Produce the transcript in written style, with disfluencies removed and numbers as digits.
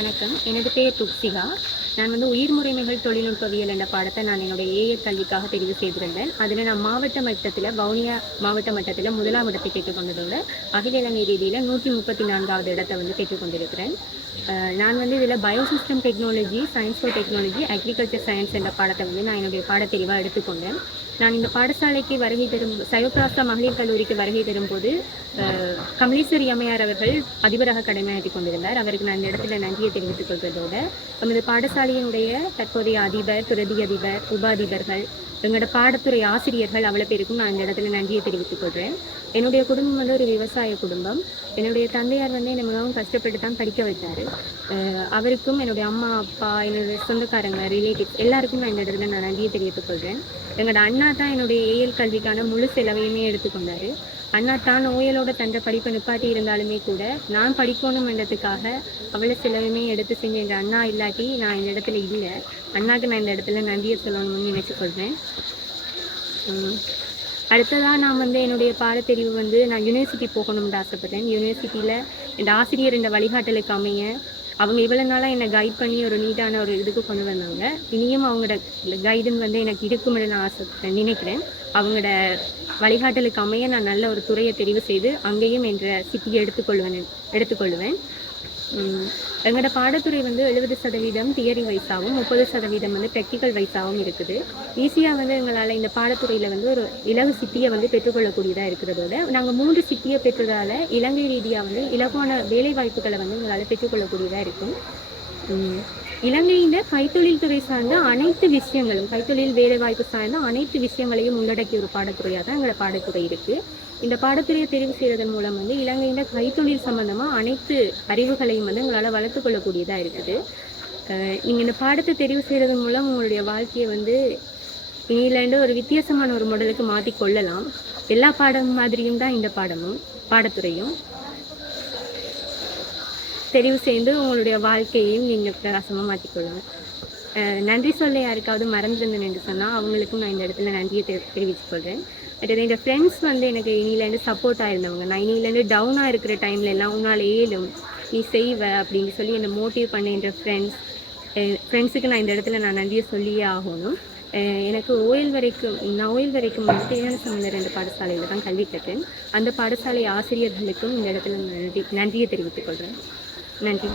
வணக்கம். எனது பெயர் துக்சிகா. நான் உயிர் முறைமைகள் தொழில்நுட்பவியல் என்ற பாடத்தை நான் என்னுடைய ஏஎட் கல்விக்காக தெரிவு செய்திருந்தேன். அதில் நான் மாவட்ட மட்டத்தில் வவுனியா மாவட்ட மட்டத்தில் 1ஆம் இடத்தை பெற்றுக்கொண்டதோடு அகில இலங்கை ரீதியில் 134வது இடத்தை பெற்றுக்கொண்டிருக்கிறேன். நான் இதில் biosystem technology, science for technology, agriculture science என்ற பாடத்தை நான் என்னுடைய பாடத்தெரிவாக எடுத்துக்கொண்டேன். நான் இந்த பாடசாலைக்கு வருகை தரும் சைவப்பிராசா மகளிர் கல்லூரிக்கு வருகை தரும்போது கமலேஸ்வரி அம்மையார் அவர்கள் அதிபராக கடமையாற்றி கொண்டிருந்தார். அவருக்கு நான் இந்த இடத்துல நன்றியை தெரிவித்துக் கொள்வதோடு நமது பாடசாலையினுடைய தற்போதைய அதிபர், பிரதி அதிபர், உப அதிபர்கள், எங்களோட பாடத்துறை ஆசிரியர்கள் அவ்வளோ பேருக்கும் நான் இந்த இடத்துல நன்றியை தெரிவித்துக் கொள்கிறேன். என்னுடைய குடும்பம் ஒரு விவசாய குடும்பம். என்னுடைய தந்தையார் என்னை மிகவும் கஷ்டப்பட்டு தான் படிக்க வைத்தார். அவருக்கும் என்னுடைய அம்மா, அப்பா, என்னுடைய சொந்தக்காரங்க, ரிலேட்டிவ்ஸ் எல்லாருக்கும் நான் இந்த இடத்துல நான் நன்றியை தெரிவித்துக் கொள்கிறேன். எங்களோட அண்ணா தான் என்னுடைய ஏஎல் கல்விக்கான முழு செலவையுமே எடுத்துக்கொண்டார். அண்ணா தான் ஓயலோட தந்த படிப்பை நிப்பாட்டி இருந்தாலுமே கூட நான் படிக்கணும் என்றதுக்காக அவ்வளோ செலவுமே எடுத்து செஞ்ச என்ற அண்ணா இல்லாட்டி நான் இந்த இடத்துல இல்லை. அண்ணாக்கு நான் இந்த இடத்துல நன்றியை சொல்லணும்னு நினைச்சுக்கொள்கிறேன். அடுத்ததாக நான் என்னுடைய பாடத்தெரிவு நான் யூனிவர்சிட்டி போகணும்னு ஆசைப்பட்டேன். யூனிவர்சிட்டியில் இந்த ஆசிரியர் இந்த வழிகாட்டலுக்கு அமைய அவங்க இவ்வளோ நாளாக என்னை கைட் பண்ணி ஒரு நீட்டான ஒரு இதுக்கு கொண்டு வந்தாங்க. இனியும் அவங்களோட கைடன் எனக்கு இருக்கும்னு நான் நினைக்கிறேன். அவங்களோட வழிகாட்டலுக்கு அமைய நான் நல்ல ஒரு துறையை தெரிவு செய்து அங்கேயும் என்ற சிட்டியை எடுத்துக்கொள்வேன். எங்களோட பாடத்துறை 70% தியரி வைஸாகவும் 30% ப்ராக்டிக்கல் வைஸாகவும் இருக்குது. ஈஸியாக எங்களால் இந்த பாடத்துறையில் ஒரு இலகு சிட்டியை பெற்றுக்கொள்ளக்கூடியதாக இருக்கிறதோட நாங்கள் 3 சிட்டியை பெற்றதால் இலங்கை ரீதியாக இலகுவான வேலை வாய்ப்புகளை எங்களால் பெற்றுக்கொள்ளக்கூடியதாக இருக்கும். இலங்கையில் கைத்தொழில் துறை சார்ந்த அனைத்து விஷயங்களும், கைத்தொழில் வேலைவாய்ப்பு சார்ந்த அனைத்து விஷயங்களையும் உள்ளடக்கிய ஒரு பாடத்துறையாக தான் எங்களோட பாடத்துறை இருக்குது. இந்த பாடத்துறையை தெரிவு செய்வதன் மூலம் இலங்கையின் கைத்தொழில் சம்பந்தமாக அனைத்து அறிவுகளையும் எங்களால் வளர்த்து கொள்ளக்கூடியதாக இருக்குது. நீங்கள் இந்த பாடத்தை தெரிவு செய்வதன் மூலம் உங்களுடைய வாழ்க்கையை இனியிலேருந்து ஒரு வித்தியாசமான ஒரு மாடலுக்கு மாற்றி கொள்ளலாம். எல்லா பாடம் மாதிரியும் தான் இந்த பாடத்துறையும் தெரிவு செய்து உங்களுடைய வாழ்க்கையையும் நீங்கள் பிரகாசமாக மாற்றிக்கொள்ளலாம். நன்றி சொல்ல யாருக்காவது மறந்துருந்தேன் என்று சொன்னால் அவங்களுக்கும் நான் இந்த இடத்துல நன்றியை தெரிவித்துக் கொள்கிறேன். இந்த ஃப்ரெண்ட்ஸ் எனக்கு இனியிலேருந்து சப்போர்ட்டாக இருந்தவங்க. நான் இனியிலேருந்து டவுனாக இருக்கிற டைம்ல எல்லாம் உன்னால் ஏலும் நீ செய்வ அப்படின்னு சொல்லி என்னை மோட்டிவ் பண்ண என்ற ஃப்ரெண்ட்ஸுக்கு நான் இந்த இடத்துல நான் நன்றியை சொல்லியே ஆகணும். எனக்கு ஓயல் வரைக்கும் தேனான சம்பந்தர் என்ற பாடசாலையில் தான் கல்வி கற்றேன். அந்த பாடசாலை ஆசிரியர்களுக்கும் இந்த இடத்துல நன்றியை தெரிவித்துக் கொள்கிறேன். நன்றி.